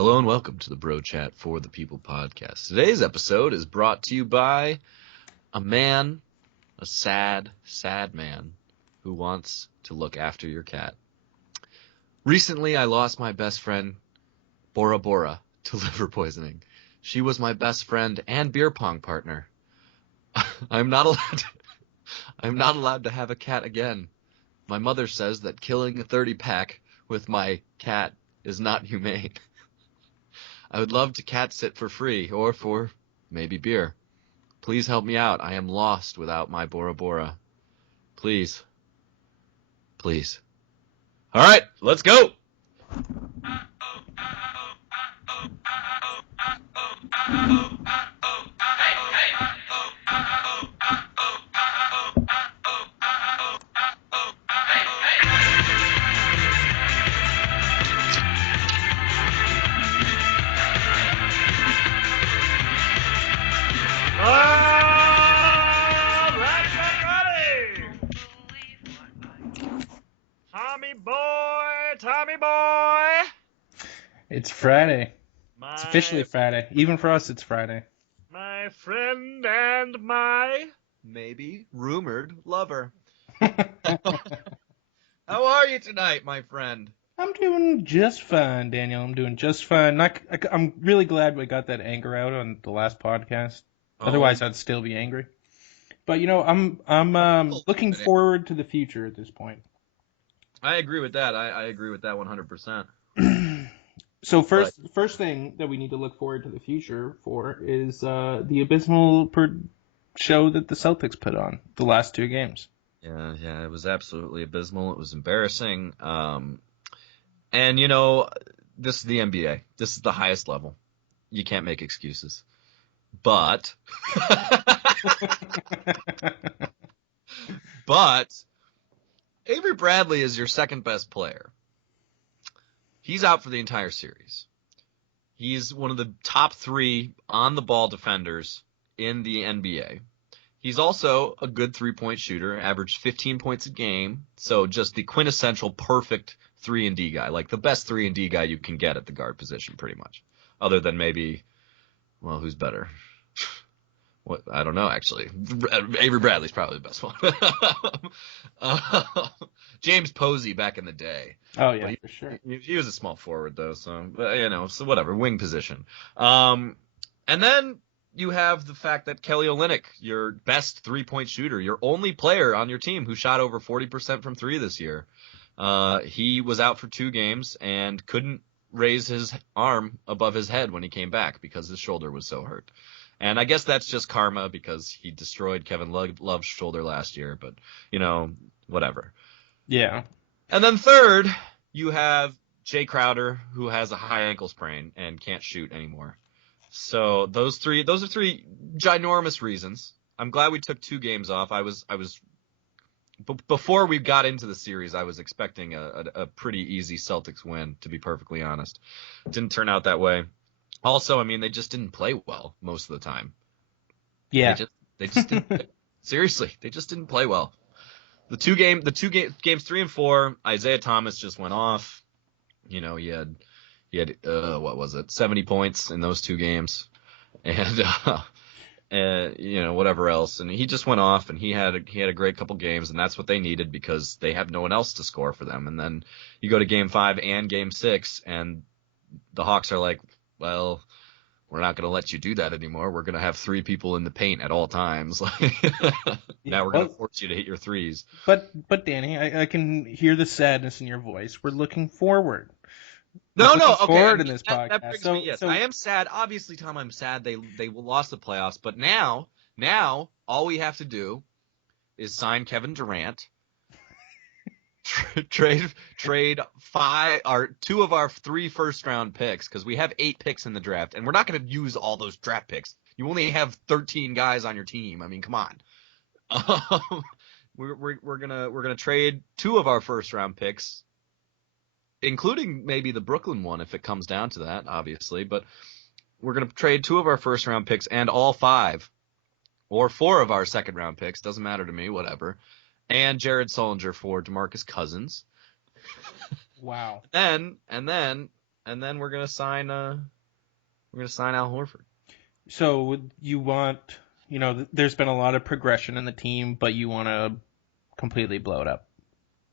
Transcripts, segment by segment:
Hello and welcome to the Bro Chat for the People podcast. Today's episode is brought to you by a man, a sad, sad man who wants to look after your cat. Recently, I lost my best friend, Bora Bora, to liver poisoning. She was my best friend and beer pong partner. I'm not allowed to have a cat again. My mother says that killing a 30-pack with my cat is not humane. I would love to cat sit for free, or for maybe beer. Please help me out. I am lost without my Bora Bora. Please. Please. All right, let's go. Tommy boy! It's Friday. It's officially Friday. Even for us, it's Friday. My friend and my Maybe rumored lover. How are you tonight, my friend? I'm doing just fine, Daniel. I'm doing just fine. I'm really glad we got that anger out on the last podcast. Otherwise, I'd still be angry. But I'm looking forward to the future at this point. I agree with that. I agree with that 100%. So first thing that we need to look forward to the future for is the abysmal show that the Celtics put on the last two games. Yeah, it was absolutely abysmal. It was embarrassing. And this is the NBA. This is the highest level. You can't make excuses. But Avery Bradley is your second best player. He's out for the entire series. He's one of the top 3 on-the-ball defenders in the NBA. He's also a good three-point shooter, averaged 15 points a game, so just the quintessential perfect 3-and-D guy, like the best 3-and-D guy you can get at the guard position, pretty much. Other than maybe, well, who's better? What, I don't know, actually. Avery Bradley's probably the best one. James Posey back in the day. Oh, yeah, for sure. He was a small forward, though, so whatever, wing position. And then you have the fact that Kelly Olynyk, your best three-point shooter, your only player on your team who shot over 40% from three this year, he was out for 2 games and couldn't raise his arm above his head when he came back because his shoulder was so hurt. And I guess that's just karma because he destroyed Kevin Love's shoulder last year, but, whatever. Yeah. And then third, you have Jay Crowder, who has a high ankle sprain and can't shoot anymore. So those are 3 ginormous reasons. I'm glad we took 2 games off. Before we got into the series, I was expecting a pretty easy Celtics win, to be perfectly honest. It didn't turn out that way. Also, they just didn't play well most of the time. Yeah. They just didn't. Seriously, they just didn't play well. Games 3 and 4, Isaiah Thomas just went off. He had what was it, 70 points in those 2 games, and whatever else, and he just went off, and he had a great couple games, and that's what they needed because they have no one else to score for them. And then you go to Game 5 and Game 6, and the Hawks are like, well, we're not going to let you do that anymore. We're going to have 3 people in the paint at all times. Now we're going to force you to hit your threes. But Danny, I can hear the sadness in your voice. We're looking forward. Okay. Forward in this podcast. That brings me, yes. I am sad. Obviously, Tom, I'm sad they lost the playoffs. But now all we have to do is sign Kevin Durant. Trade 5 or 2 of our 3 first-round picks because we have 8 picks in the draft, and we're not going to use all those draft picks. You only have 13 guys on your team. Come on. We're gonna trade 2 of our first-round picks, including maybe the Brooklyn one if it comes down to that, obviously. But we're gonna trade 2 of our first-round picks and all 5 or 4 of our second-round picks. Doesn't matter to me. Whatever. And Jared Sullinger for DeMarcus Cousins. Wow. And then and then we're gonna sign Al Horford. So you want, there's been a lot of progression in the team, but you want to completely blow it up.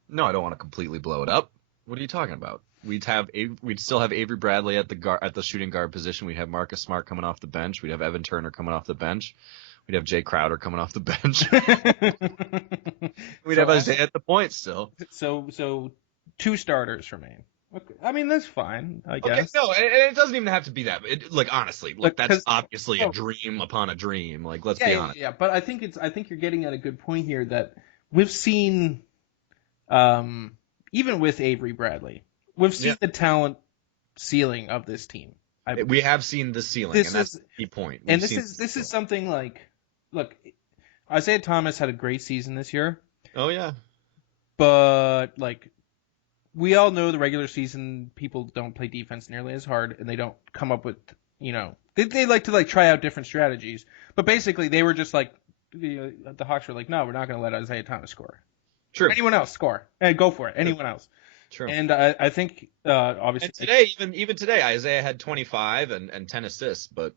No, I don't want to completely blow it up. What are you talking about? We'd still have Avery Bradley at the shooting guard position. We'd have Marcus Smart coming off the bench. We'd have Evan Turner coming off the bench. We'd have Jay Crowder coming off the bench. We'd have Isaiah at the point still. So 2 starters remain. Okay. I mean, that's fine, I guess. Okay, no, and it doesn't even have to be that. Honestly, that's obviously a dream upon a dream. Let's be honest. Yeah, but I think you're getting at a good point here that we've seen, even with Avery Bradley, we've seen the talent ceiling of this team. We have seen the ceiling, and that's the key point. This is something look, Isaiah Thomas had a great season this year. Oh yeah, but we all know the regular season people don't play defense nearly as hard, and they don't come up with, they like to try out different strategies. But basically, they were just the Hawks were no, we're not going to let Isaiah Thomas score. True. Anyone else score? And go for it. Anyone else. True. And I think obviously and today, even today, Isaiah had 25 and 10 assists. But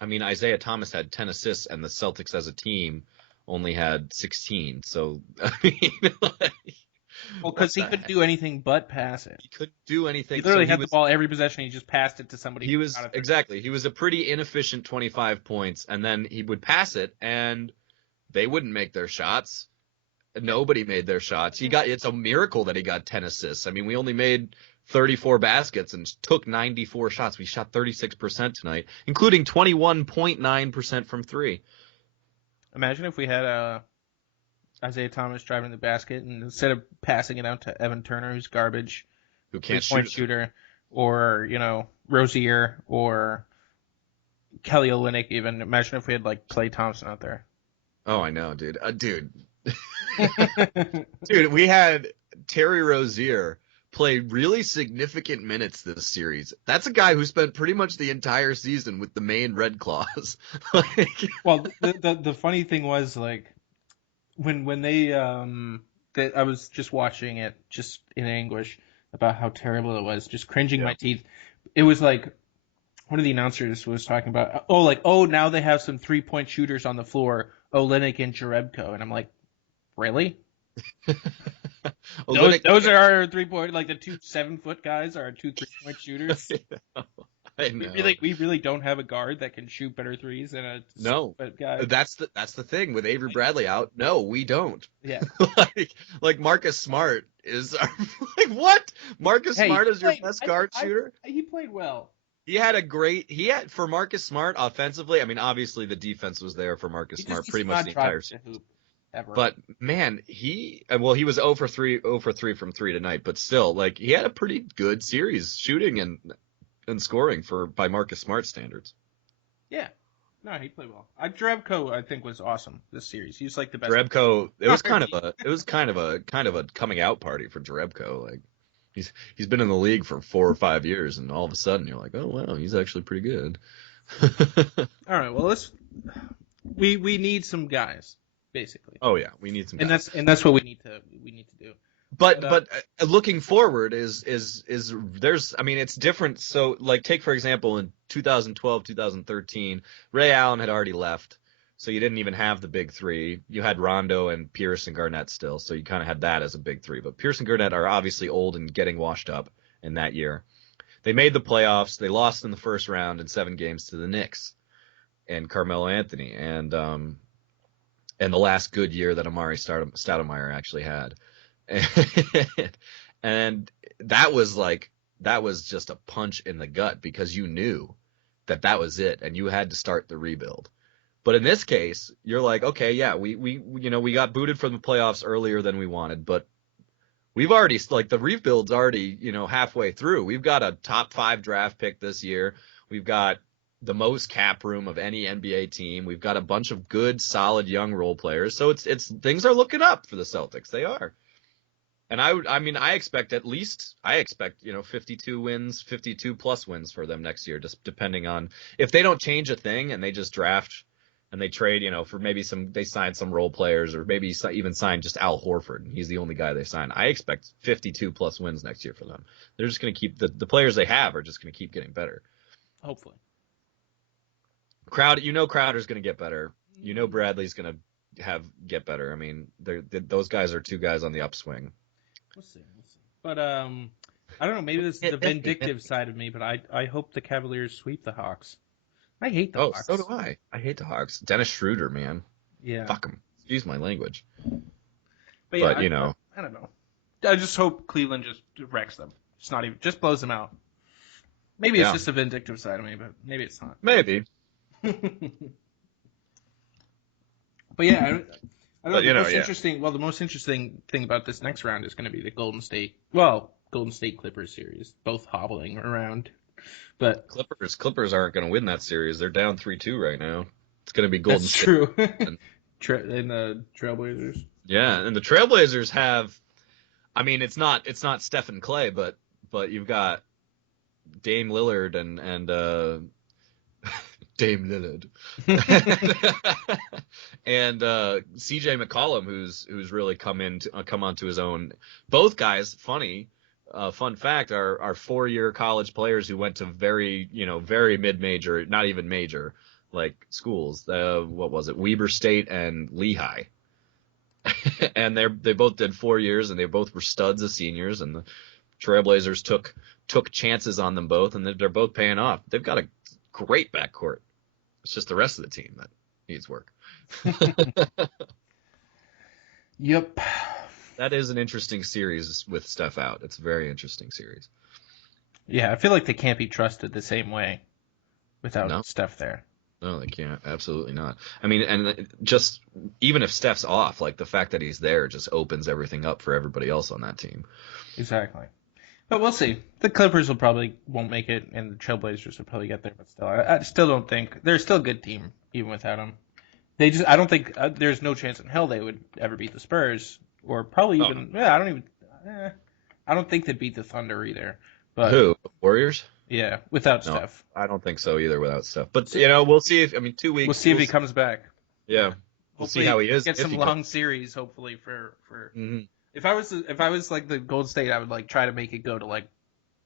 I mean, Isaiah Thomas had 10 assists, and the Celtics as a team only had 16. So I mean, because he couldn't do anything but pass it. He couldn't do anything. He literally had the ball every possession. He just passed it to somebody. He was a pretty inefficient 25 points, and then he would pass it, and they wouldn't make their shots. Nobody made their shots. It's a miracle that he got 10 assists. I mean, we only made 34 baskets and took 94 shots. We shot 36% tonight, including 21.9% from 3. Imagine if we had Isaiah Thomas driving the basket, and instead of passing it out to Evan Turner, who's garbage, who can't shooter, or Rozier or Kelly Olynyk, even. Imagine if we had Klay Thompson out there. Oh, I know, dude. Dude, we had Terry Rozier play really significant minutes this series. That's a guy who spent pretty much the entire season with the Maine Red Claws. Well, the funny thing was when they I was just watching it just in anguish about how terrible it was, just cringing my teeth. It was one of the announcers was talking about, now they have some 3-point shooters on the floor, Olynyk and Jerebko, and I'm like, really? those are our 3-point, the 2 7-foot guys are our 2 3-point shooters. I know. We really don't have a guard that can shoot better threes than a guy. That's the thing with Avery Bradley out. No, we don't. Yeah. Marcus Smart is our, what? Marcus Smart is your best guard shooter? He played well. For Marcus Smart offensively. I mean, obviously the defense was there for Marcus Smart pretty much the entire season. But man, he was 0 for 3 from 3 tonight, but still, he had a pretty good series shooting and scoring by Marcus Smart standards. Yeah. No, he played well. Jerebko, I think, was awesome this series. He's the best. Jerebko, it was kind of a coming out party for Jerebko. He's been in the league for 4 or 5 years, and all of a sudden you're like, oh wow, he's actually pretty good. All right, well we need some guys. Basically. Oh yeah, we need some guys. And that's what we need to do. But looking forward is there's, I mean, it's different. So take for example in 2012, 2013, Ray Allen had already left, so you didn't even have the big 3. You had Rondo and Pierce and Garnett still, so you kind of had that as a big 3. But Pierce and Garnett are obviously old and getting washed up in that year. They made the playoffs. They lost in the first round in 7 games to the Knicks and Carmelo Anthony and the last good year that Amari Stoudemire actually had. And that was just a punch in the gut because you knew that was it and you had to start the rebuild. But in this case, you're like, okay, yeah, we got booted from the playoffs earlier than we wanted, but we've already, the rebuild's already, halfway through. We've got a top 5 draft pick this year. We've got the most cap room of any NBA team. We've got a bunch of good, solid young role players. So it's things are looking up for the Celtics. They are. And I expect 52 wins, 52 plus wins for them next year, just depending on if they don't change a thing and they just draft and they trade, for maybe they sign some role players, or maybe even sign just Al Horford, and he's the only guy they sign. I expect 52 plus wins next year for them. They're just going to keep the players they have are just going to keep getting better. Hopefully. Crowder's going to get better. Bradley's going to get better. I mean, those guys are two guys on the upswing. We'll see. But I don't know. Maybe this is the vindictive side of me, but I hope the Cavaliers sweep the Hawks. I hate the Hawks. Oh, so do I. I hate the Hawks. Dennis Schroeder, man. Yeah. Fuck him. Excuse my language. But yeah, I don't know. I just hope Cleveland just wrecks them. Just blows them out. Maybe it's just a vindictive side of me, but maybe it's not. Maybe. But yeah, I don't know. Interesting. Well, the most interesting thing about this next round is going to be the Golden State Clippers series, both hobbling around. But Clippers aren't going to win that series. They're down 3-2 right now. It's going to be Golden State. True. And the Trailblazers. Yeah, and the Trailblazers have. I mean, it's not Stephen Clay, but you've got Dame Lillard and Dame Lillard and CJ McCollum, who's really come onto his own. Both guys, fun fact, are 4-year college players who went to very mid-major, not even major, like schools. What was it? Weber State and Lehigh. And they both did 4 years, and they both were studs as seniors, and the Trailblazers took chances on them both, and they're both paying off. They've got a great backcourt. It's just the rest of the team that needs work. Yep. That is an interesting series with Steph out. It's a very interesting series. Yeah, I feel like they can't be trusted the same way without Steph there. No, they can't. Absolutely not. I mean, and just even if Steph's off, like the fact that he's there just opens everything up for everybody else on that team. Exactly. But we'll see. The Clippers won't make it, and the Trailblazers will probably get there. But still, I still don't think they're still a good team even without him. I don't think there's no chance in hell they would ever beat the Spurs, or probably even. Yeah, I don't think they'd beat the Thunder either. But who? Warriors? Yeah, without Steph. I don't think so either without Steph. But we'll see if 2 weeks. We'll see if he comes back. Yeah, we'll see how he is. Get some long series, hopefully for. Mm-hmm. If I was like the Golden State, I would like try to make it go to like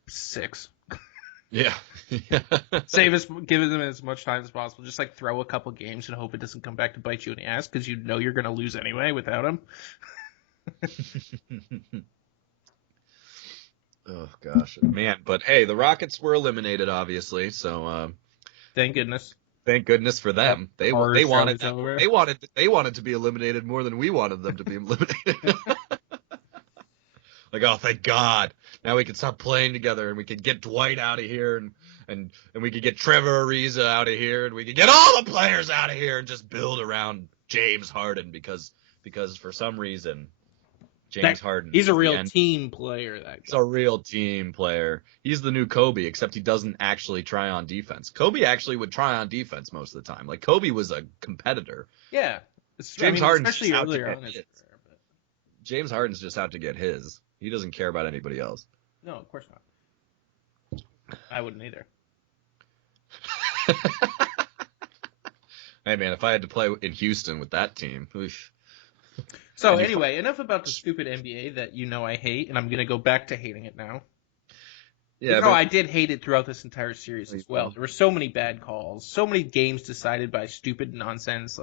6. Yeah. Give them as much time as possible. Just like throw a couple games and hope it doesn't come back to bite you in the ass because you're gonna lose anyway without him. Oh gosh, man! But hey, the Rockets were eliminated, obviously. So thank goodness. Thank goodness for them. They wanted to be eliminated more than we wanted them to be eliminated. Like, oh, thank God! Now we can stop playing together, and we can get Dwight out of here, and we could get Trevor Ariza out of here, and we could get all the players out of here, and just build around James Harden because for some reason. Harden. He's a real team player. He's a real team player. He's the new Kobe, except he doesn't actually try on defense. Kobe actually would try on defense most of the time. Like, Kobe was a competitor. Yeah. James Harden's especially earlier on his career. James Harden's just out to get his. He doesn't care about anybody else. No, of course not. I wouldn't either. Hey, man, if I had to play in Houston with that team, oof. So anyway, enough about the stupid NBA that I hate, and I'm going to go back to hating it now. Yeah, I did hate it throughout this entire series as well. There were so many bad calls, so many games decided by stupid nonsense,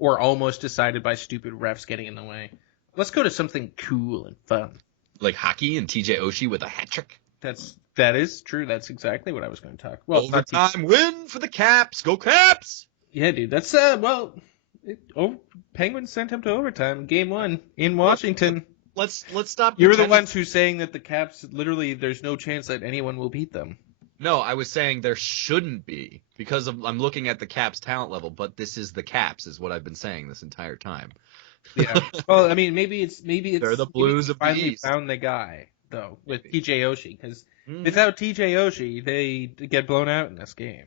or almost decided by stupid refs getting in the way. Let's go to something cool and fun. Like hockey and TJ Oshie with a hat trick? That is true. That's exactly what I was going to talk. Well, overtime win for the Caps. Go Caps! Yeah, dude. That's Penguins sent him to overtime. Game 1 in Washington. Let's stop. You're the ones who saying that the Caps literally there's no chance that anyone will beat them. No, I was saying there shouldn't be because I'm looking at the Caps talent level, but this is the Caps is what I've been saying this entire time. Yeah. Well, I mean, maybe it's they're the Blues of the finally East. Found the guy though with TJ Oshie because without TJ Oshie they get blown out in this game.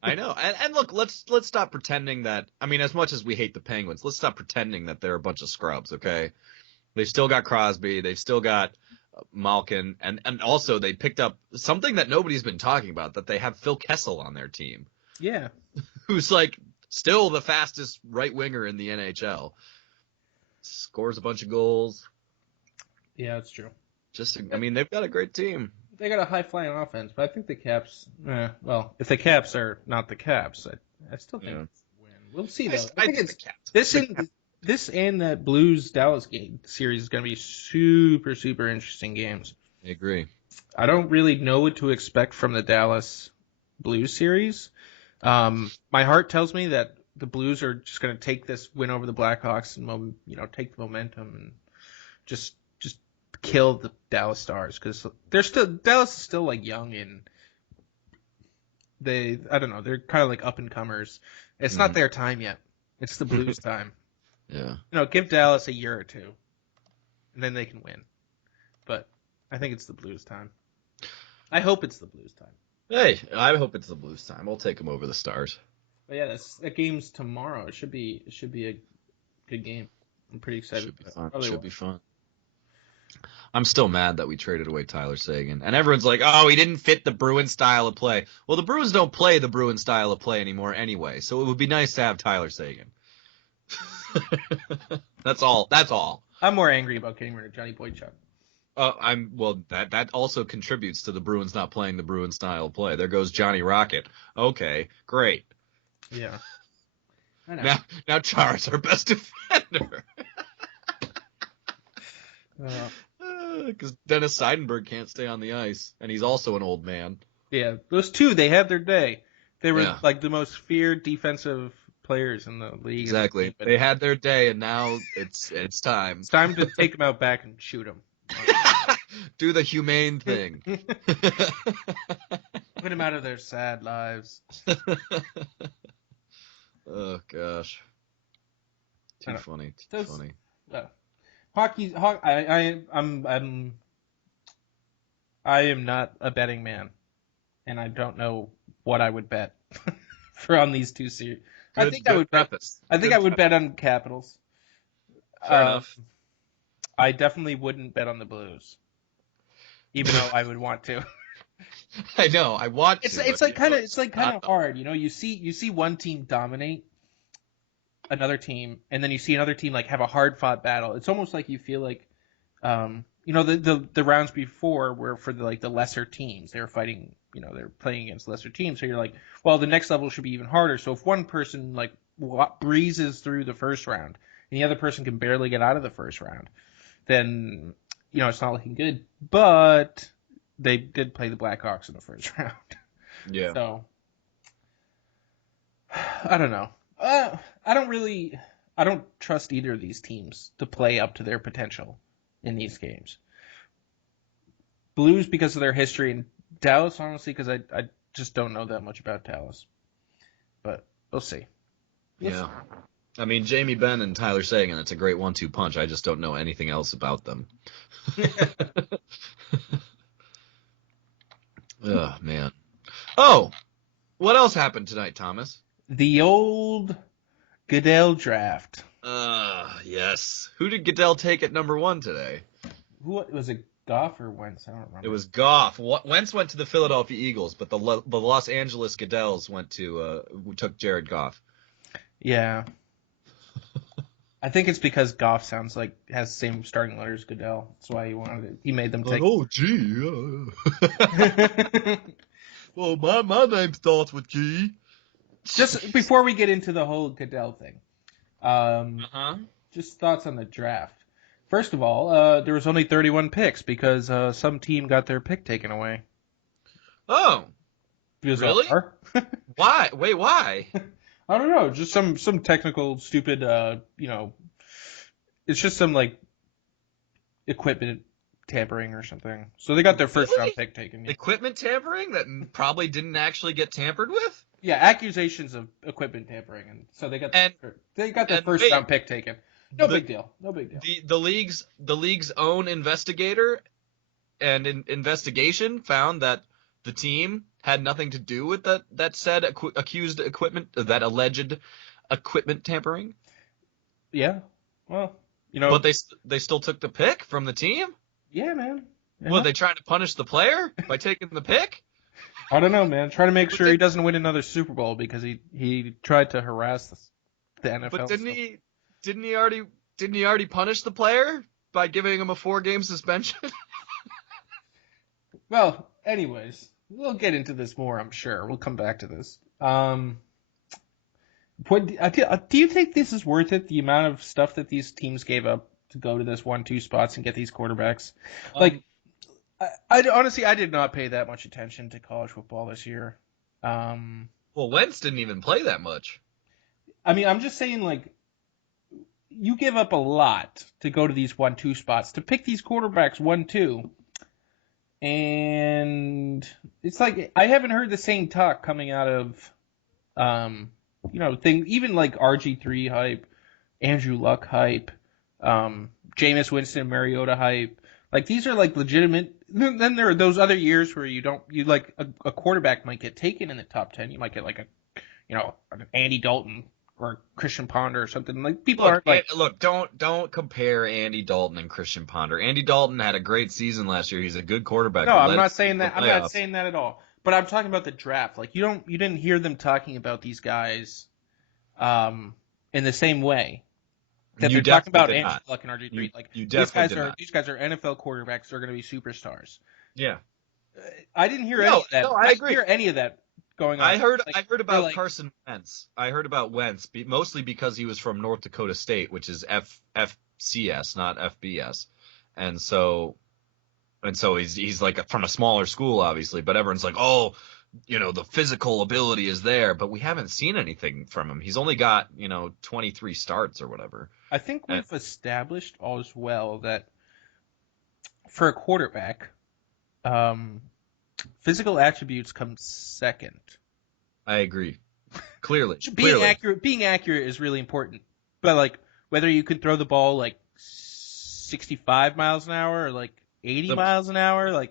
I know. And look, let's stop pretending that – I mean, as much as we hate the Penguins, let's stop pretending that they're a bunch of scrubs, okay? They've still got Crosby. They've still got Malkin. And also they picked up something that nobody's been talking about, that they have Phil Kessel on their team. Yeah. Who's like Still the fastest right winger in the NHL. Scores a bunch of goals. Yeah, that's true. They've got a great team. They got a high-flying offense, but I think the Caps, if the Caps are not the Caps, I still think they'll win. We'll see, though. I think it's this and that Blues-Dallas game series is going to be super, super interesting games. I agree. I don't really know what to expect from the Dallas Blues series. My heart tells me that the Blues are just going to take this win over the Blackhawks and take the momentum and just kill the Dallas Stars, because Dallas is still like young, and I don't know, they're kind of like up and comers. It's not their time yet. It's the Blues time. Yeah. Give Dallas a year or two, and then they can win. But I think it's the Blues time. I hope it's the Blues time. Hey, I hope it's the Blues time. I'll take them over the Stars. But yeah, that game's tomorrow. It should be a good game. I'm pretty excited. Should be fun. I'm still mad that we traded away Tyler Seguin. And everyone's like, oh, he didn't fit the Bruins style of play. Well, the Bruins don't play the Bruins style of play anymore anyway, so it would be nice to have Tyler Seguin. That's all. I'm more angry about getting rid of Johnny Boychuk. That also contributes to the Bruins not playing the Bruins style of play. There goes Johnny Rocket. Okay, great. Yeah. I know. Now Chara's our best defender. Because Dennis Seidenberg can't stay on the ice, and he's also an old man. Yeah, those two, they had their day. They were like the most feared defensive players in the league. Exactly. They had their day, and now it's time. It's time to take them out back and shoot them. Do the humane thing. Put them out of their sad lives. Oh gosh. Too funny. Hockey. I am not a betting man, and I don't know what I would bet on these two series. I think I would bet on Capitals. Fair enough. I definitely wouldn't bet on the Blues, even though I would want to. I know, I want to. It's kind of hard, You see one team dominate another team, and then you see another team like have a hard fought battle. It's almost like you feel like, the rounds before were for the lesser teams. They were fighting, they're playing against lesser teams. So you're like, well, the next level should be even harder. So if one person breezes through the first round and the other person can barely get out of the first round, then it's not looking good. But they did play the Blackhawks in the first round. Yeah. So I don't know. I don't trust either of these teams to play up to their potential in these games. Blues because of their history, and Dallas, honestly, because I just don't know that much about Dallas. But we'll see. Yeah. I mean, Jamie Benn and Tyler Seguin, it's a great 1-2 punch. I just don't know anything else about them. Oh, man. Oh, what else happened tonight, Thomas? The old Goodell draft. Yes. Who did Goodell take at number 1 today? Who was it? Goff or Wentz? I don't remember. It was Goff. Wentz went to the Philadelphia Eagles, but the Los Angeles Goodells took Jared Goff. Yeah. I think it's because Goff has the same starting letters as Goodell. That's why he wanted it. He made them take. Oh, gee. Well, my name starts with G. Just before we get into the whole Goodell thing, just thoughts on the draft. First of all, there was only 31 picks because some team got their pick taken away. Oh, really? Why? Wait, why? I don't know. Just some technical, stupid, it's just some equipment tampering or something. So they got their first round pick taken. Yeah. Equipment tampering that probably didn't actually get tampered with? Yeah, accusations of equipment tampering, and so they got their first round pick taken. No big deal. The league's own investigator and investigation found that the team had nothing to do with that said accused equipment, that alleged equipment tampering. Yeah. Well, But they still took the pick from the team? Yeah, man. Well, they trying to punish the player by taking the pick? I don't know, man. Trying to make sure he doesn't win another Super Bowl because he tried to harass the NFL. But didn't he already punish the player by giving him a 4-game suspension? Well, anyways, we'll get into this more, I'm sure. We'll come back to this. Do you think this is worth it, the amount of stuff that these teams gave up to go to this 1-2 spots and get these quarterbacks? I honestly, I did not pay that much attention to college football this year. Well, Wentz didn't even play that much. I mean, I'm just saying, like, you give up a lot to go to these 1-2 spots, to pick these quarterbacks 1-2. And it's like, I haven't heard the same talk coming out of, even like RG3 hype, Andrew Luck hype, Jameis Winston, Mariota hype. Like, these are like legitimate. Then there are those other years where a quarterback might get taken in the top 10. You might get like an Andy Dalton or Christian Ponder or something. Like, people aren't like. Look, don't compare Andy Dalton and Christian Ponder. Andy Dalton had a great season last year. He's a good quarterback. No, I'm not saying that. I'm not saying that at all. But I'm talking about the draft. Like, you didn't hear them talking about these guys, in the same way that they're talking about Andrew Luck and RG3. These guys are NFL quarterbacks. They're going to be superstars. Yeah. I didn't hear any of that. No, I agree. Didn't hear any of that going on. I heard about Carson Wentz. I heard about Wentz mostly because he was from North Dakota State, which is FCS, not FBS, and so he's like from a smaller school, obviously. But everyone's like, oh, the physical ability is there, but we haven't seen anything from him. He's only got 23 starts or whatever. I think we've established as well that for a quarterback, physical attributes come second. I agree. Clearly. Being accurate is really important. But like, whether you can throw the ball like 65 miles an hour or like 80 miles an hour, like,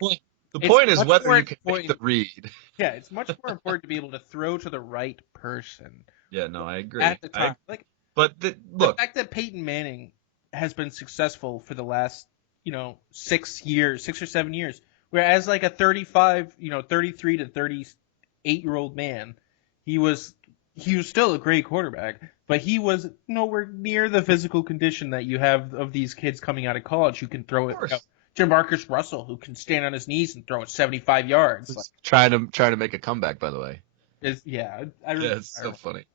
the point is whether you can make the read. Yeah, it's much more important to be able to throw to the right person. Yeah, no, I agree. At the time. The fact that Peyton Manning has been successful for the last, 6 or 7 years, whereas like a 33 to 38-year-old man, he was still a great quarterback, but he was nowhere near the physical condition that you have of these kids coming out of college who can throw it. Jamarcus Russell, who can stand on his knees and throw it 75 yards. Trying to make a comeback, by the way. It's so funny.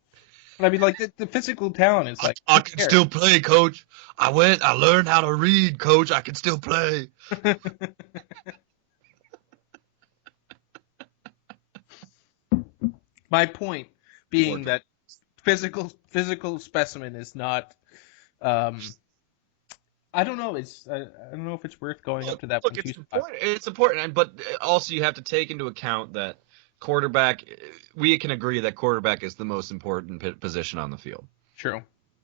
But I mean, like, the physical talent is like. I can still play, Coach. I learned how to read, Coach. I can still play. My point being that physical specimen is not. I don't know. I don't know if it's worth going up to that. Look, it's important, but also you have to take into account that quarterback. We can agree that quarterback is the most important position on the field. True.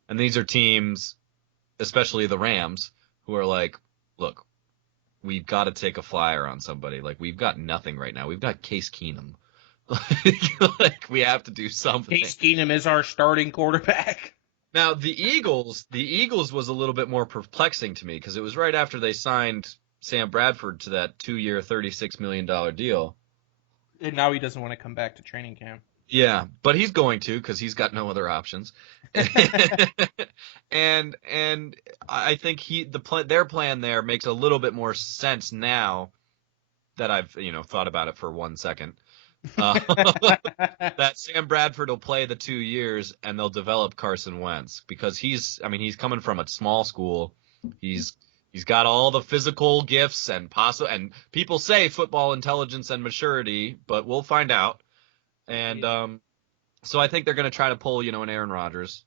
And these are teams, especially the Rams, who are like, look, we've got to take a flyer on somebody. Like, we've got nothing right now. We've got Case Keenum. Like, we have to do something. Case Keenum is our starting quarterback. Now, the Eagles was a little bit more perplexing to me because it was right after they signed Sam Bradford to that 2-year, $36 million deal. And now he doesn't want to come back to training camp. Yeah, but he's going to because he's got no other options. and I think their plan there makes a little bit more sense now that I've thought about it for 1 second. That Sam Bradford will play the 2 years and they'll develop Carson Wentz because he's coming from a small school. He's got all the physical gifts and people say football intelligence and maturity, but we'll find out. And so I think they're going to try to pull an Aaron Rodgers,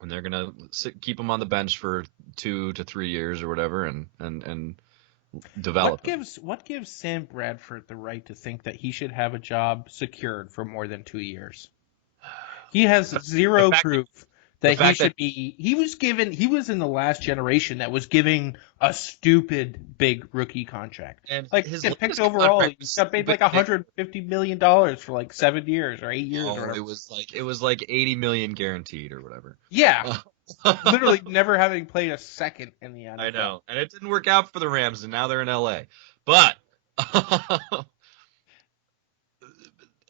and they're going to keep him on the bench for 2 to 3 years or whatever, and develop. What gives Sam Bradford the right to think that he should have a job secured for more than 2 years? He has zero proof that he should be. He was in the last generation that was giving a stupid big rookie contract. And like his picked overall, he got paid like $150 million for like 7 years or 8 years. Oh, or whatever. It was like $80 million guaranteed or whatever. Yeah. Literally never having played a second in the NFL. I know, and it didn't work out for the Rams, and now they're in LA. But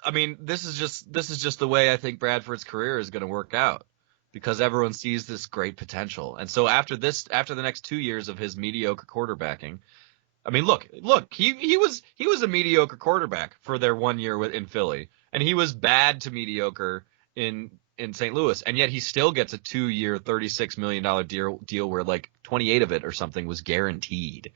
I mean, this is just the way I think Bradford's career is going to work out, because everyone sees this great potential. And so after the next 2 years of his mediocre quarterbacking, I mean, look, he was a mediocre quarterback for their 1 year in Philly, and he was bad to mediocre in St. Louis, and yet he still gets a 2-year, $36 million deal where like 28 of it or something was guaranteed.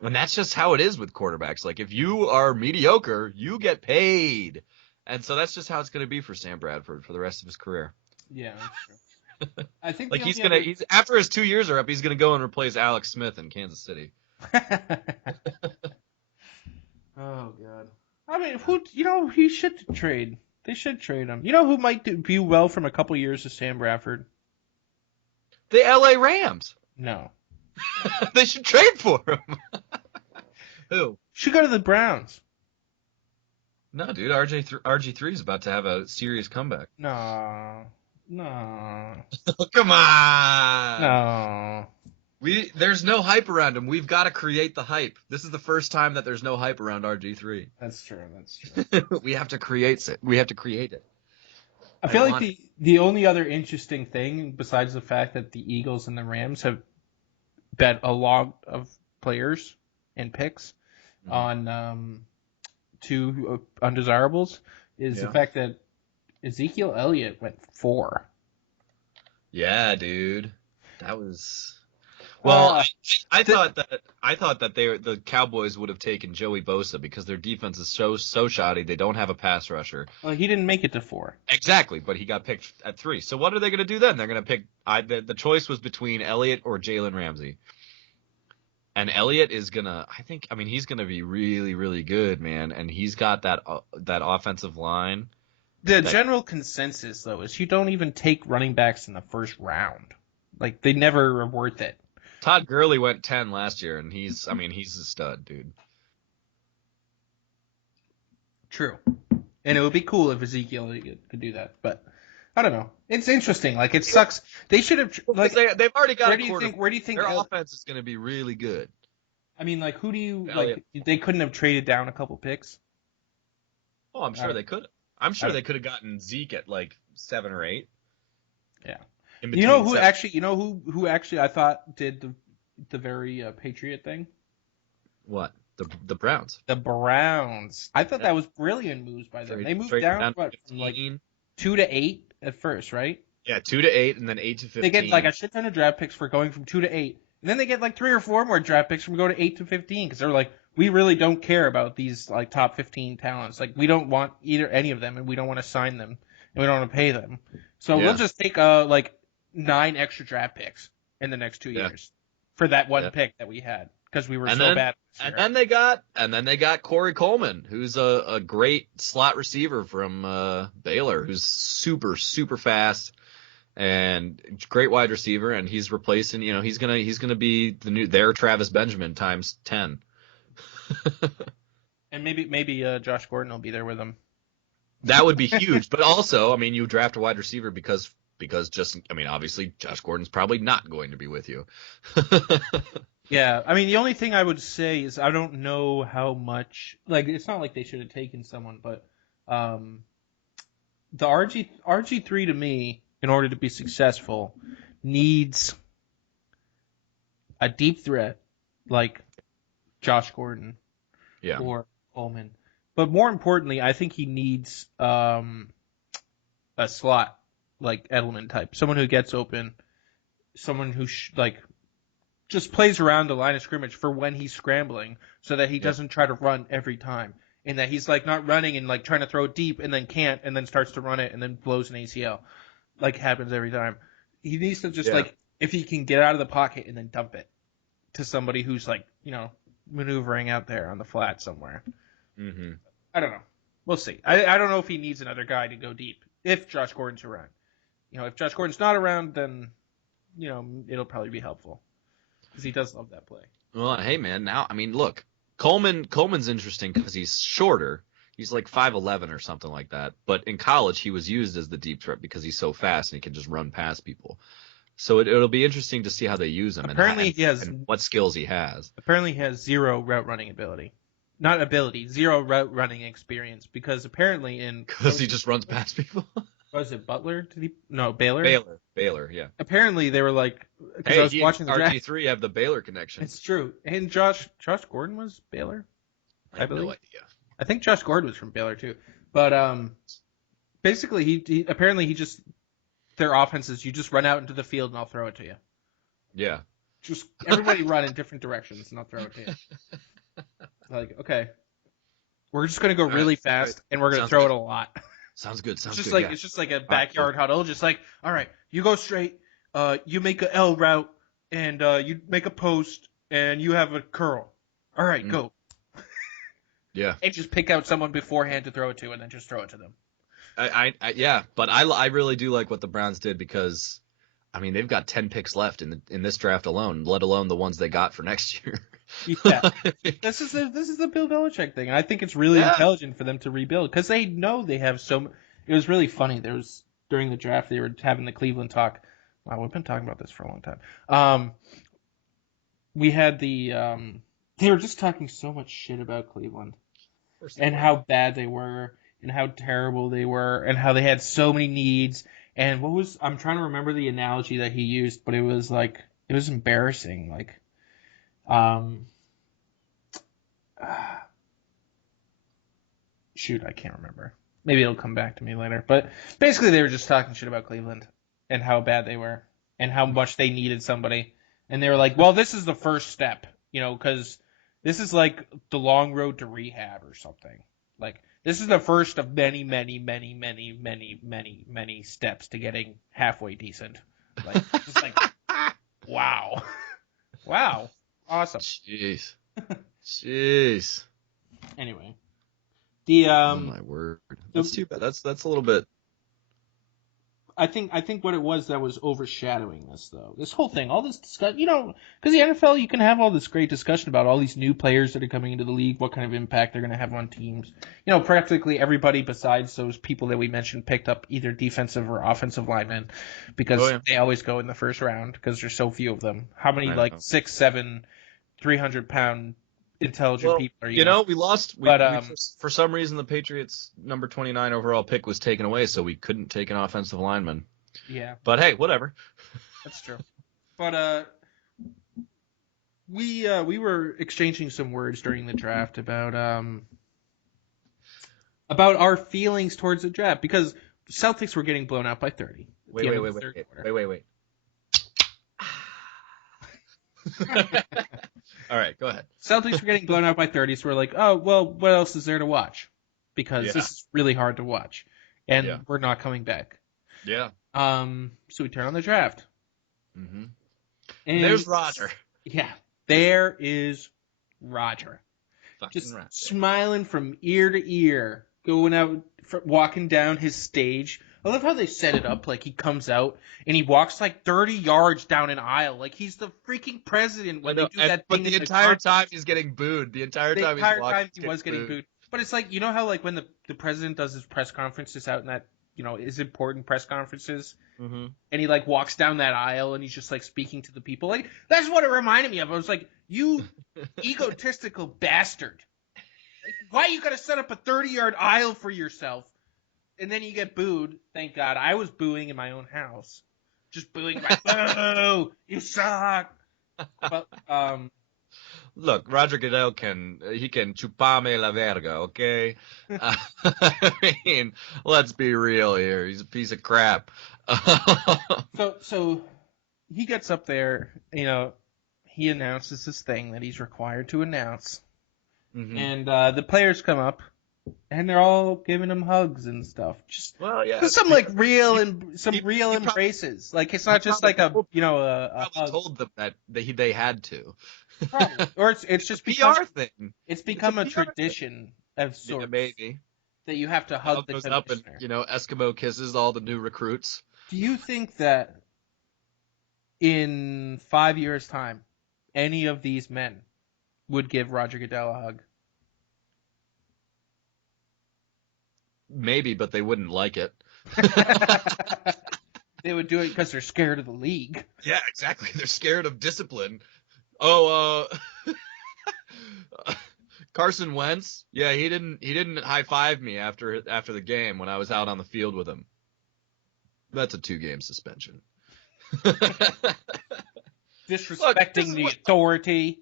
And that's just how it is with quarterbacks. Like, if you are mediocre, you get paid. And so that's just how it's going to be for Sam Bradford for the rest of his career. Yeah, that's true. I think Like, he's after his 2 years are up, he's going to go and replace Alex Smith in Kansas City. Oh God. I mean, he should trade. They should trade him. You know who might do well from a couple years of Sam Bradford? The LA Rams. No. They should trade for him. Who? Should go to the Browns. No, dude. RG3 is about to have a serious comeback. No. Come on. No. There's no hype around him. We've got to create the hype. This is the first time that there's no hype around RG3. That's true. We have to create it. We have to create it. I feel like the only other interesting thing, besides the fact that the Eagles and the Rams have bet a lot of players and picks on two undesirables, is the fact that Ezekiel Elliott went 4. Yeah, dude. That was... Well, I thought that the Cowboys would have taken Joey Bosa because their defense is so shoddy. They don't have a pass rusher. Well, he didn't make it to 4. Exactly, but he got picked at 3. So what are they going to do then? They're going to pick. The choice was between Elliott or Jalen Ramsey, and Elliott is gonna. He's gonna be really, really good, man. And he's got that offensive line. The general consensus, though, is you don't even take running backs in the first round. Like, they never are worth it. Todd Gurley went 10 last year, and he's a stud, dude. True. And it would be cool if Ezekiel could do that, but I don't know. It's interesting. Like, it sucks. They should have... Like, they've already got where do you think their offense is going to be really good? I mean, like, who do you... Elliott. Like, they couldn't have traded down a couple picks? Oh, I'm sure they could. I'm sure they could have gotten Zeke at, like, 7 or 8. Yeah. You know who actually I thought did the very Patriot thing? What? The Browns. The Browns. I thought that was brilliant moves by them. They moved down from like 2 to 8 at first, right? Yeah, 2 to 8 and then 8 to 15. They get like a shit ton of draft picks for going from 2 to 8. And then they get like 3 or 4 more draft picks from going to 8 to 15 because they're like, we really don't care about these like top 15 talents. Like, we don't want any of them, and we don't want to sign them, and we don't want to pay them. So we'll just take like 9 extra draft picks in the next 2 years for that one pick that we had because we were bad. And then they got Corey Coleman, who's a great slot receiver from Baylor, who's super, super fast and great wide receiver, and he's replacing, he's gonna be their Travis Benjamin times 10. And maybe Josh Gordon will be there with him. That would be huge, but also, you draft a wide receiver because obviously Josh Gordon's probably not going to be with you. Yeah, the only thing I would say is I don't know how much, like, it's not like they should have taken someone, but the RG3 to me, in order to be successful, needs a deep threat like Josh Gordon or Coleman. But more importantly, I think he needs a slot like Edelman type, someone who gets open, someone who just plays around the line of scrimmage for when he's scrambling, so that he doesn't try to run every time, and that he's like not running and like trying to throw it deep and then can't and then starts to run it and then blows an ACL, like happens every time. He needs to just like, if he can get out of the pocket and then dump it to somebody who's like, maneuvering out there on the flat somewhere. Mm-hmm. I don't know. We'll see. I don't know if he needs another guy to go deep if Josh Gordon's around. If Josh Gordon's not around, then, it'll probably be helpful. Because he does love that play. Well, hey, man, now, look, Coleman's interesting because he's shorter. He's like 5'11" or something like that. But in college, he was used as the deep threat because he's so fast and he can just run past people. So it'll be interesting to see how they use him and what skills he has. Apparently he has 0 route running ability. not ability, zero route running experience because apparently Because he just runs past people. was it Butler? No, Baylor. Baylor, yeah. Apparently they were like, because Hey, I was he watching the and draft. RG3 have the Baylor connection. It's true. And Josh Gordon was Baylor, I have believe. no idea. I think Josh Gordon was from Baylor too. But basically he apparently he just their offense is you just run out into the field and I'll throw it to you. Yeah. Just everybody run in different directions and I'll throw it to you. Like, okay. We're just gonna go really fast and we're gonna throw it a lot. Sounds good. It's just like a backyard huddle, just like, all right, you go straight, you make a L route and you make a post and you have a curl. All right, go. Yeah. And just pick out someone beforehand to throw it to and then just throw it to them. Yeah, but I really do like what the Browns did because, I mean, they've got 10 picks left in this draft alone, let alone the ones they got for next year. Yeah, this is the Bill Belichick thing, and I think it's really intelligent for them to rebuild because they know they have so. It was really funny. There was during the draft they were having the Cleveland talk. Wow, we've been talking about this for a long time. We had the they were just talking so much shit about Cleveland and how bad they were and how terrible they were and how they had so many needs and I'm trying to remember the analogy that he used, but it was embarrassing, like. Shoot, I can't remember. Maybe it'll come back to me later. But basically, they were just talking shit about Cleveland and how bad they were and how much they needed somebody. And they were like, well, this is the first step, because this is like the long road to rehab or something. Like, this is the first of many, many, many, many, many, many, many steps to getting halfway decent. Like, just like, wow. Wow. Awesome. Jeez. Anyway, oh my word, that's too bad. That's a little bit. I think what it was that was overshadowing this though. This whole thing, all this discussion, because the NFL, you can have all this great discussion about all these new players that are coming into the league, what kind of impact they're going to have on teams. Practically everybody besides those people that we mentioned picked up either defensive or offensive linemen because they always go in the first round because there's so few of them. How many 6'7", 300-pound intelligent people are you? We lost. For some reason, the Patriots' number 29 overall pick was taken away, so we couldn't take an offensive lineman. Yeah. But hey, whatever. That's true. But we were exchanging some words during the draft about our feelings towards the draft because the Celtics were getting blown out by 30. Wait. All right, go ahead. Celtics were getting blown out by 30, so we're like, oh, well, what else is there to watch? Because this is really hard to watch, and we're not coming back. Yeah. So we turn on the draft. Mm-hmm. And there's Roger. Yeah, there is Roger. Just smiling from ear to ear, going out, walking down his stage. I love how they set it up. Like, he comes out, and he walks, 30 yards down an aisle. Like, he's the freaking president when they do that thing. But the entire time he's getting booed. The entire time he was getting booed. But it's like, how, when the president does his press conferences out in that, his important press conferences, mm-hmm. and he, walks down that aisle, and he's just, speaking to the people. Like, that's what it reminded me of. I was like, you egotistical bastard. Like, why you gotta set up a 30-yard aisle for yourself? And then you get booed. Thank God. I was booing in my own house. Just booing boo! You suck! But, look, Roger Goodell can chupame la verga, okay? I mean, let's be real here. He's a piece of crap. So he gets up there, he announces this thing that he's required to announce. Mm-hmm. And the players come up. And they're all giving him hugs and stuff. Some real embraces. Like, it's not just like a hug. Told them that they had to. Probably. Or it's just PR thing. It's become a tradition of sorts. Yeah, maybe. That you have to hug the commissioner. Up and, Eskimo kisses all the new recruits. Do you think that in 5 years' time, any of these men would give Roger Goodell a hug? Maybe, but they wouldn't like it. They would do it because they're scared of the league. Yeah, exactly. They're scared of discipline. Oh, Carson Wentz, yeah, he didn't high five me after the game when I was out on the field with him. That's a 2-game suspension. Disrespecting the authority.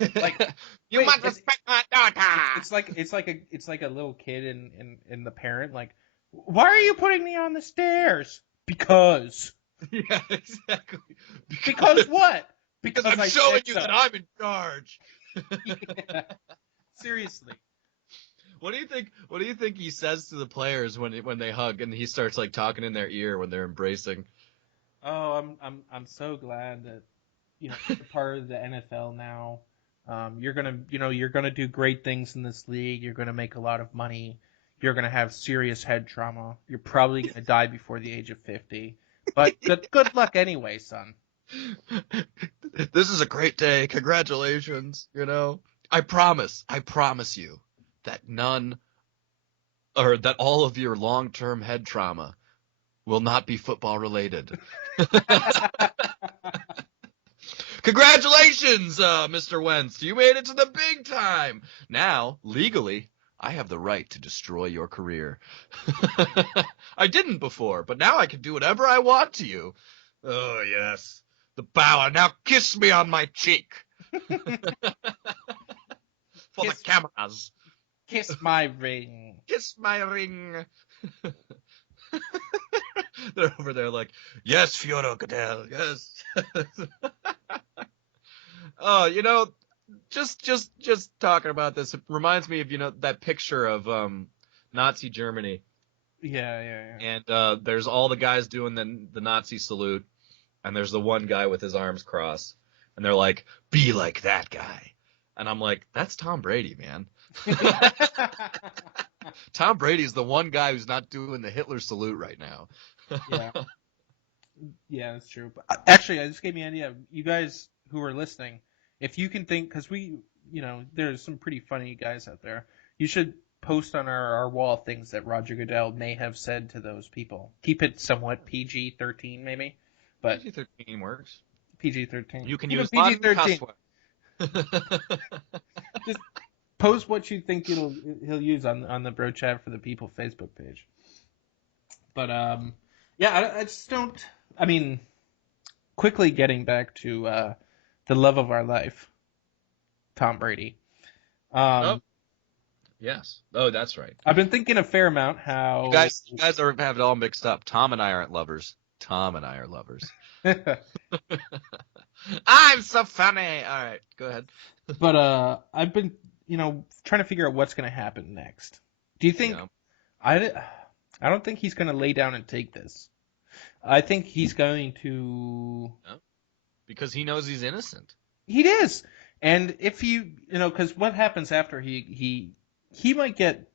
Like, you wait, must respect my daughter. It's like a little kid and the parent, like, why are you putting me on the stairs? Because. Yeah, exactly. Because what? Because I'm showing you that I'm in charge. Yeah. Seriously. What do you think he says to the players when they hug and he starts like talking in their ear when they're embracing? Oh, I'm so glad that you're part of the NFL now. You're gonna do great things in this league. You're gonna make a lot of money. You're gonna have serious head trauma. You're probably gonna die before the age of 50. But good luck anyway, son. This is a great day. Congratulations. I promise you that that all of your long-term head trauma will not be football related. Congratulations, Mr. Wentz. You made it to the big time. Now, legally, I have the right to destroy your career. I didn't before, but now I can do whatever I want to you. Oh, yes. The power. Now kiss me on my cheek. For the cameras. Kiss my ring. Kiss my ring. They're over there like, yes, Roger Goodell, yes. Oh, just talking about this, it reminds me of, that picture of Nazi Germany. Yeah. And there's all the guys doing the Nazi salute, and there's the one guy with his arms crossed, and they're like, be like that guy. And I'm like, that's Tom Brady, man. Tom Brady's the one guy who's not doing the Hitler salute right now. Yeah, that's true. But actually, this gave me an idea. You guys who are listening, if you can think, because there's some pretty funny guys out there, you should post on our wall things that Roger Goodell may have said to those people. Keep it somewhat PG-13, maybe. But PG-13 works. PG-13. You can Keep use PG-13. Just post what you think he'll use on the Bro Chat for the People Facebook page. But yeah, I just don't. I mean, quickly getting back to the love of our life, Tom Brady. Yes. Oh, that's right. I've been thinking a fair amount how you guys have it all mixed up. Tom and I aren't lovers. Tom and I are lovers. I'm so funny. All right, go ahead. But I've been, trying to figure out what's going to happen next. Do you think? I don't think he's going to lay down and take this. I think he's going to. No, because he knows he's innocent. He is, and if because what happens after he might get,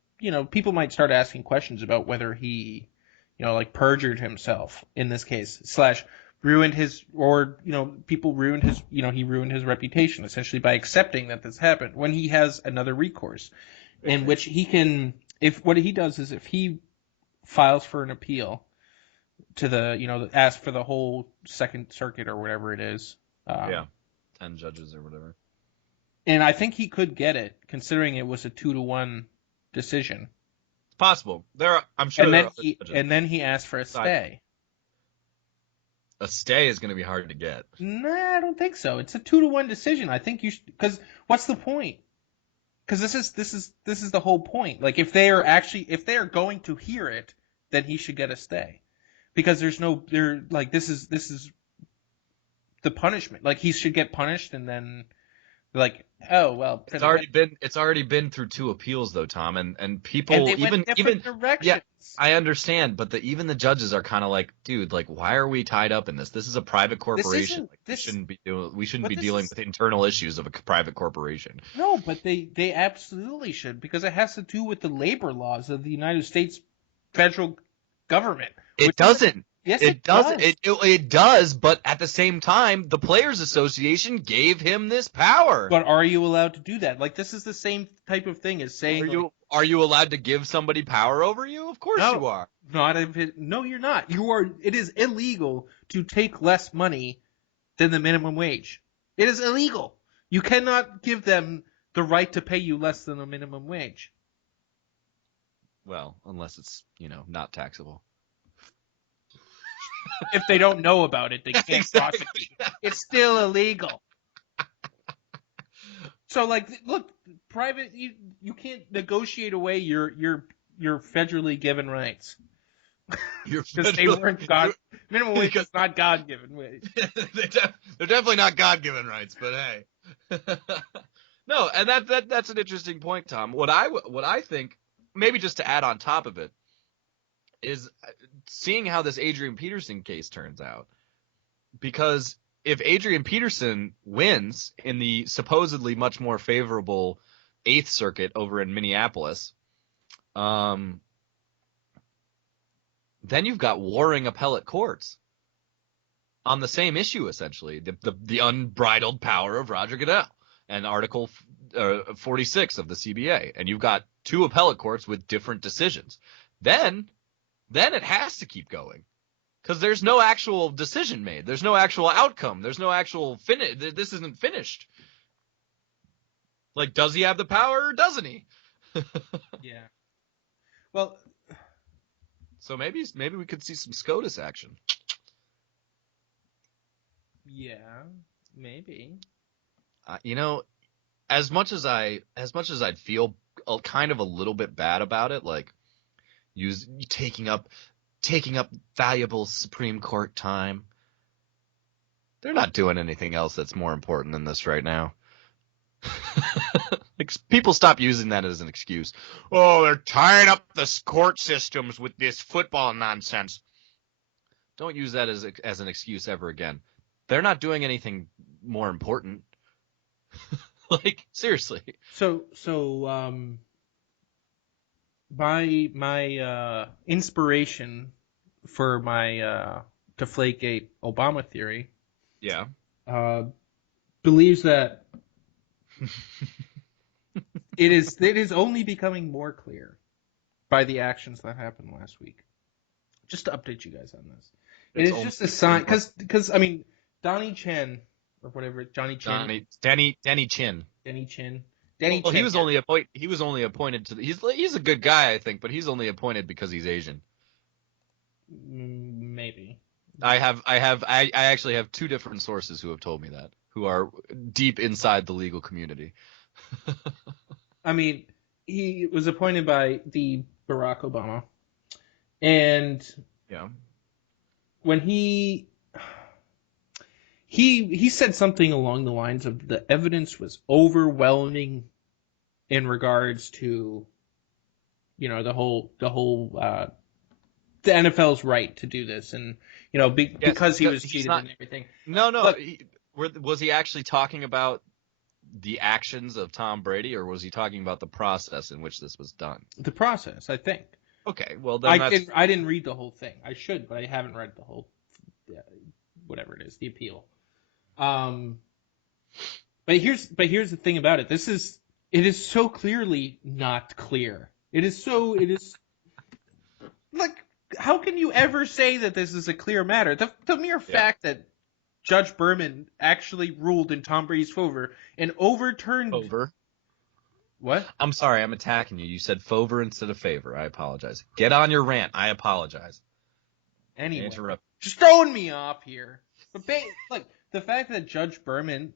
people might start asking questions about whether he, perjured himself in this case / ruined his, or people ruined his, he ruined his reputation essentially by accepting that this happened when he has another recourse in which he can, if what he does is if he files for an appeal to the ask for the whole Second Circuit or whatever it is. 10 judges or whatever. And I think he could get it, considering it was a 2-1 decision. It's possible. I'm sure. And then he asked for a stay. A stay is going to be hard to get. Nah, I don't think so. It's a 2-1 decision. I think you should, because what's the point? Because this is the whole point. Like if they are going to hear it, then he should get a stay, because this is the punishment. Like he should get punished, and then like, oh well. It's already been through 2 appeals though, Tom, and people and they went different directions. Yeah, I understand, but even the judges are kind of like, dude, like why are we tied up in this? This is a private corporation. We shouldn't be dealing with internal issues of a private corporation. No, but they absolutely should, because it has to do with the labor laws of the United States federal government. It doesn't. Yes, it does. It does, but at the same time, the Players Association gave him this power. But are you allowed to do that? Like, this is the same type of thing as saying. Are you allowed to give somebody power over you? Of course you are. No, you're not. You are. It is illegal to take less money than the minimum wage. It is illegal. You cannot give them the right to pay you less than the minimum wage. Well, unless it's, not taxable. If they don't know about it, they can't Exactly. prosecute. It's still illegal. So, look, private, you can't negotiate away your federally given rights. Because they weren't minimum wage is not God-given wage. They're definitely not God-given rights, but hey. No, and that's an interesting point, Tom. What I think, maybe just to add on top of it, is seeing how this Adrian Peterson case turns out. Because if Adrian Peterson wins in the supposedly much more favorable Eighth Circuit over in Minneapolis, then you've got warring appellate courts on the same issue, essentially, the unbridled power of Roger Goodell and Article 46 of the CBA, and you've got two appellate courts with different decisions. Then it has to keep going. Because there's no actual decision made. There's no actual outcome. There's no actual finish. This isn't finished. Like, does he have the power or doesn't he? Yeah. Well, so maybe we could see some SCOTUS action. Yeah, maybe. As much as I'd feel kind of a little bit bad about it, like taking up valuable Supreme Court time. They're not doing anything else that's more important than this right now. Like, people stop using that as an excuse. Oh, they're tying up the court systems with this football nonsense. Don't use that as an excuse ever again. They're not doing anything more important. Like, seriously. So my inspiration for my Deflategate Obama theory, yeah, believes that it is only becoming more clear by the actions that happened last week. Just to update you guys on this, it is just a sign because I mean Donnie Chen or whatever Danny Chin. Well, he was only appointed to. He's a good guy, I think, but he's only appointed because he's Asian. Maybe. I actually have two different sources who have told me that, who are deep inside the legal community. I mean, he was appointed by the Barack Obama, and yeah, when he said something along the lines of the evidence was overwhelming in regards to, the whole the NFL's right to do this, and because he was cheated and everything. No. Was he actually talking about the actions of Tom Brady, or was he talking about the process in which this was done? The process, I think. Okay, well then I didn't read the whole thing. I should, but I haven't read the whole, whatever it is, the appeal. But here's the thing about it. It is so clearly not clear. It is like, how can you ever say that this is a clear matter? The mere fact that Judge Berman actually ruled in Tom Brady's favor and overturned. Over. What? I'm sorry, I'm attacking you. You said favor instead of favor. I apologize. Get on your rant. I apologize. Anyway, just throwing me off here. But the fact that Judge Berman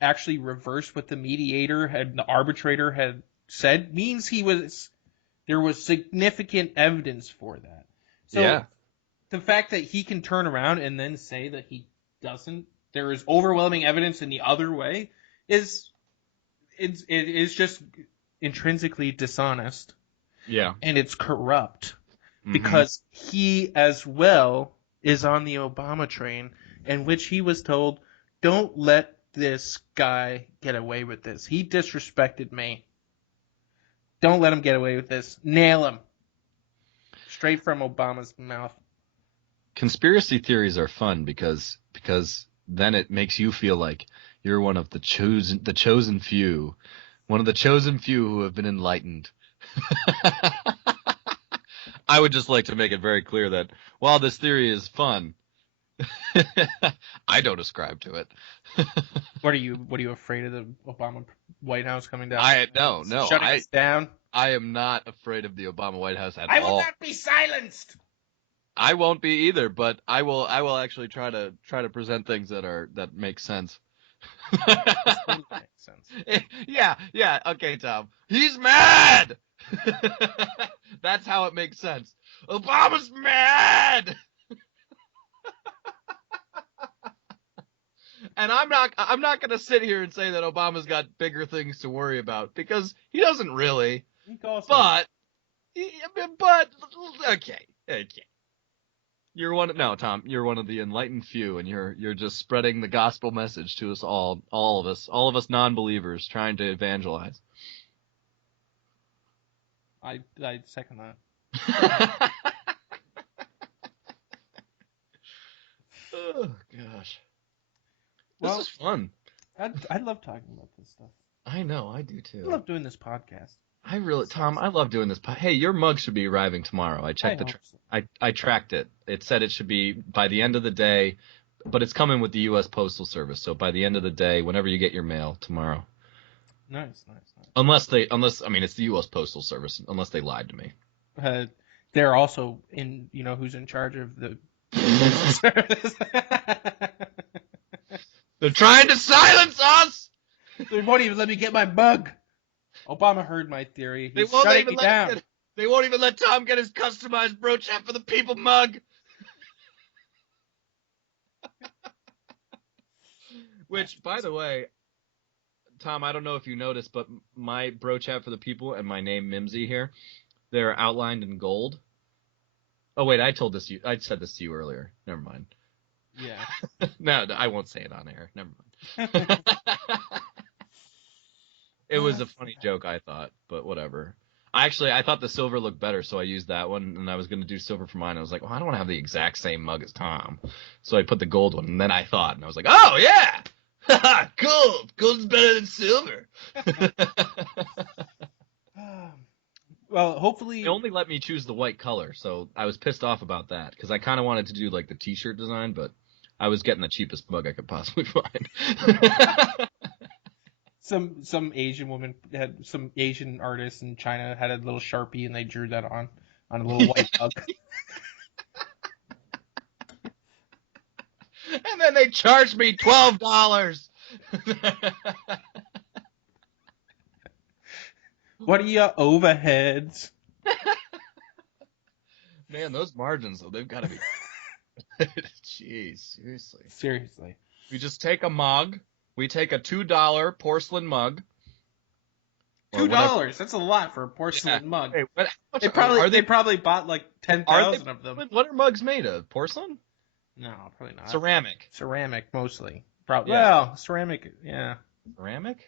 actually reversed what the the arbitrator had said means there was significant evidence for that. So yeah. The fact that he can turn around and then say that he doesn't, there is overwhelming evidence in the other way, it is just intrinsically dishonest. Yeah. And it's corrupt. Mm-hmm. Because he as well is on the Obama train, in which he was told, don't let this guy get away with this. He disrespected me. Don't let him get away with this. Nail him. Straight from Obama's mouth. Conspiracy theories are fun because then it makes you feel like you're one of the chosen few, one of the chosen few who have been enlightened. I would just like to make it very clear that while this theory is fun, I don't ascribe to it. What are you afraid of the Obama White House coming down? No, Shutting us down. I am not afraid of the Obama White House at I will all. not be silenced. I won't be either, but I will actually try to present things that make sense. Totally makes sense. Yeah, okay, Tom. He's mad. That's how it makes sense. Obama's mad. And I'm not going to sit here and say that Obama's got bigger things to worry about, because he doesn't really. But okay. Tom, you're one of the enlightened few, and you're just spreading the gospel message to us all of us non-believers trying to evangelize. I second that. Oh gosh. Well, this is fun. I love talking about this stuff. I know, I do too. I love doing this podcast. Tom, I love doing this. Hey, your mug should be arriving tomorrow. I checked I tracked it. It said it should be by the end of the day, but it's coming with the U.S. Postal Service. So by the end of the day, whenever you get your mail tomorrow. Nice. Unless I mean, it's the U.S. Postal Service. Unless they lied to me. They're also who's in charge of the Postal Service. They're trying to silence us. They won't even let me get my mug. Obama heard my theory. He's shutting me down. They won't even let Tom get his customized brochure for the people mug. Which, by the way, Tom, I don't know if you noticed, but my brochure for the people and my name Mimsy here, they're outlined in gold. Oh wait, I said this to you earlier. Never mind. Yeah. No, I won't say it on air. Never mind. It was a funny joke, I thought, but whatever. I thought the silver looked better, so I used that one, and I was going to do silver for mine. I was like, well, I don't want to have the exact same mug as Tom. So I put the gold one, and then I thought, and I was like, oh, yeah! Gold! Gold's better than silver! Well, hopefully... They only let me choose the white color, so I was pissed off about that, because I kind of wanted to do, like, the t-shirt design, but I was getting the cheapest mug I could possibly find. Some Asian woman some Asian artist in China had a little Sharpie, and they drew that on a little white mug. And then they charged me $12. What are your overheads? Man, those margins, though, they've got to be... Jeez, seriously. We just take a mug. We take a $2 porcelain mug. $2? That's a lot for a porcelain mug. Hey, they probably bought like 10,000 of them. What are mugs made of? Porcelain? No, probably not. Ceramic mostly. Probably. Yeah. Well, ceramic. Yeah. Ceramic?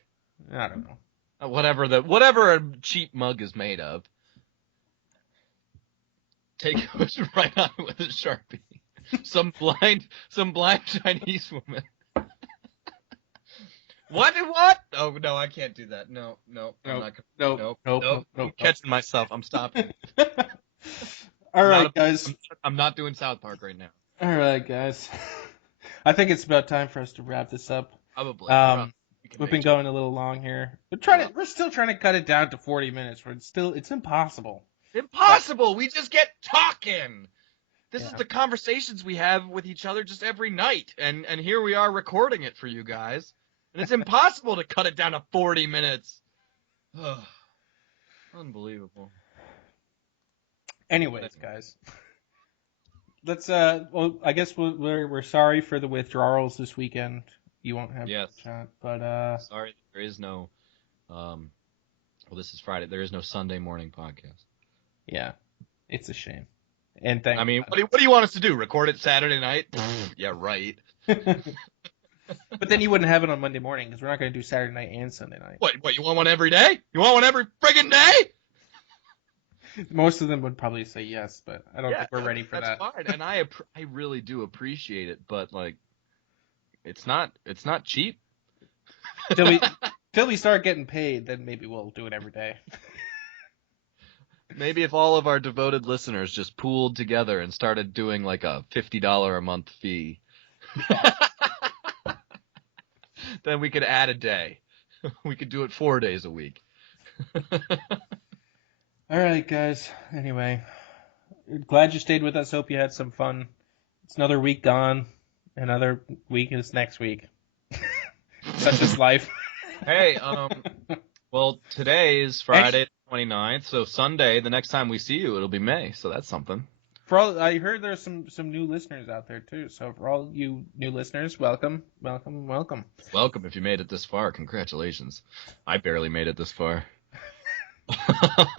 I don't know. Whatever a cheap mug is made of. Take it right on with a Sharpie. Some blind Chinese woman. What? Oh no, I can't do that. No, I'm not gonna. Nope. I'm catching myself. I'm stopping. All right, guys. I'm not doing South Park right now. All right, guys. I think it's about time for us to wrap this up. Probably. We've been going a little long here. We're still trying to cut it down to 40 minutes. It's impossible. Impossible. We just get talking. This is the conversations we have with each other just every night, and here we are recording it for you guys. And it's impossible to cut it down to 40 minutes. Unbelievable. Anyways, guys. Let's well, I guess we're sorry for the withdrawals this weekend. You won't have chat, but sorry, there is no well, this is Friday. There is no Sunday morning podcast. Yeah. It's a shame. And I mean, what do you want us to do? Record it Saturday night? Yeah, right. But then you wouldn't have it on Monday morning, because we're not going to do Saturday night and Sunday night. What, you want one every day? You want one every friggin' day? Most of them would probably say yes, but I don't think we're ready for that. That's fine, and I really do appreciate it, but like, it's not cheap. Till we start getting paid, then maybe we'll do it every day. Maybe if all of our devoted listeners just pooled together and started doing like a $50 a month fee, then we could add a day. We could do it 4 days a week. All right, guys. Anyway, glad you stayed with us. Hope you had some fun. It's another week gone. Another week is next week. Such is life. Hey, well, today is Friday the 29th, so Sunday, the next time we see you, it'll be May, so that's something. For all, I heard there's some new listeners out there too. So for all you new listeners, welcome. Welcome if you made it this far. Congratulations. I barely made it this far. All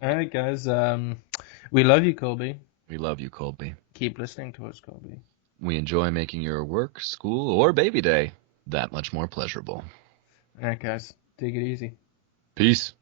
right, guys. We love you, Colby. We love you, Colby. Keep listening to us, Colby. We enjoy making your work, school, or baby day that much more pleasurable. All right, guys. Take it easy. Peace.